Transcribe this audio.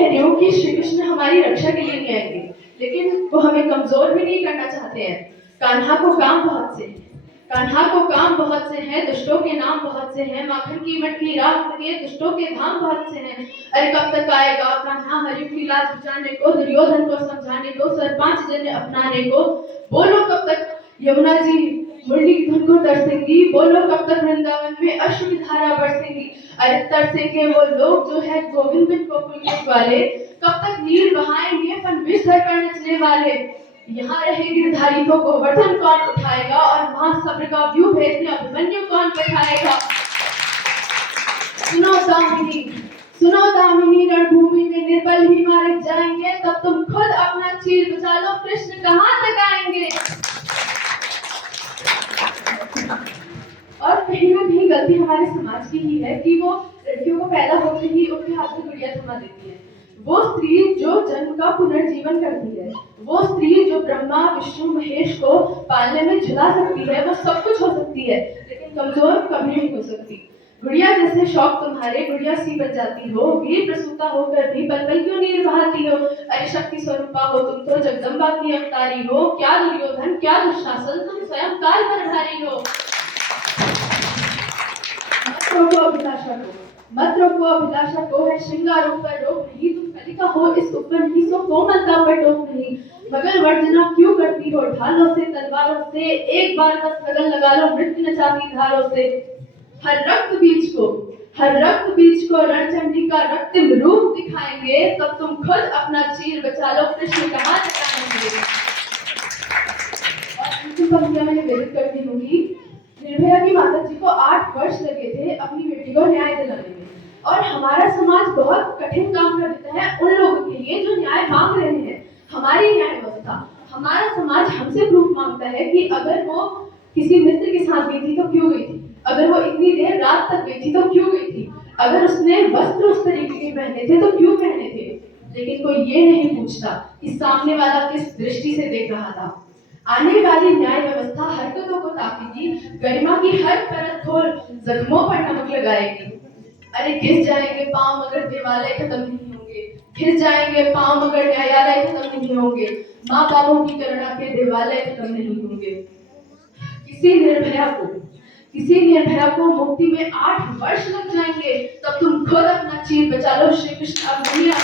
कह रही हूँ कि श्री कृष्ण हमारी रक्षा के लिए नहीं आएंगे, लेकिन वो हमें कमजोर भी नहीं करना चाहते हैं। कान्हा को काम बहुत से हैं, कान्हा को काम बहुत से हैं, दुष्टों के नाम बहुत से हैं, माखन की मटकी रात के दुष्टों के धाम बहुत से हैं। अरे कब तक आएगा कान्हा हरि की लाज बचाने को, दुर्योधन को समझाने को, सरपांच जन अपनाने को। बोलो कब तक यमुना जी मुरली धुन को तरसेंगी, बोलो कब तक वृंदावन में अश्रु धारा बरसेंगी। अरे तरसेंगे वो लोग जो है गोविंद को पुलकित वाले, कब तक नीर बहाएंगे फन विसर कर नचने वाले। यहाँ रहे गिरधारी तो गोवर्धन कौन उठाएगा, और वहां सब्र का व्यू भेजने अभिमन्यु कौन बैठाएगा। सुनो दामिनी रणभूमि में निर्बल ही मारे जाएंगे, तब तुम खुद अपना चीर बचा लो, कृष्ण कहाँ तक आएंगे। और कहीं ना कहीं गलती हमारे समाज की ही है कि वो लड़कियों को पैदा होते ही उनके हाथ में गुड़िया थमा देती है। वो स्त्री जो जन्म का पुनर्जीवन करती है, वो स्त्री जो ब्रह्मा विष्णु महेश को पालने में झुला सकती है, वो सब कुछ हो सकती है, लेकिन कमजोर कभी नहीं हो सकती। गुड़िया जैसे शौक तुम्हारे गुड़िया सी बन जाती हो, वीर प्रसूता होकर भी पल पल क्यों नीर बहाती हो। अरे शक्ति स्वरूपा हो तुम तो, जगदम्बा की अवतारी हो, क्या दुर्योधन क्या दुशासन, तुम स्वयं काल पर भारी हो। मत रोको अभिलाषा को है श्रृंगार ऊपर रोक नहीं, तुम कलिका हो इस ऊपर ही सो कोमलता पर टोक नहीं। मगर वर्जना क्यों करती हो ढालों से तलवारों से, एक बार बस लगन लगा लो मृत्यु नचाती धारों से। हर रक्त बीज को रणचंडी का रक्तिम रूप दिखाएंगे, तब तुम खुद अपना चीर बचा लो, कृष्ण कहाँ दिखाएंगे। और अंतिम पंक्तियां मैं निवेदित करती हूँ कि निर्भया की माता जी को 8 वर्ष लगे थे अपनी बेटी को न्याय दिलाने में, और हमारा समाज बहुत कठिन काम कर देता है उन लोगों के लिए जो न्याय मांग रहे हैं। हमारी न्याय व्यवस्था, हमारा समाज हमसे प्रूफ मांगता है कि अगर वो किसी मित्र के साथ गई थी तो क्यों गई थी, अगर वो इतनी देर रात तक गई थी तो क्यों गई थी, अगर उसने वस्त्र उस तरीके के पहने थे तो क्यों पहने थे। लेकिन कोई ये नहीं पूछता कि सामने वाला किस दृष्टि से देख रहा था। आने वाली न्याय व्यवस्था हरकतों को ताकेगी, गरिमा की हर परत खोल जख्मों पर नमक लगाएगी। अरे घिस जाएंगे पांव मगर देवालय खत्म नहीं होंगे, घिस जाएंगे पांव मगर न्यायालय खत्म नहीं होंगे, माँ बापों की करुणा के देवालय खत्म नहीं होंगे। किसी निर्भया को मुक्ति में 8 वर्ष लग जाएंगे, तब तुम खुद अपना चीर बचा लो, श्री कृष्ण अब नहीं आ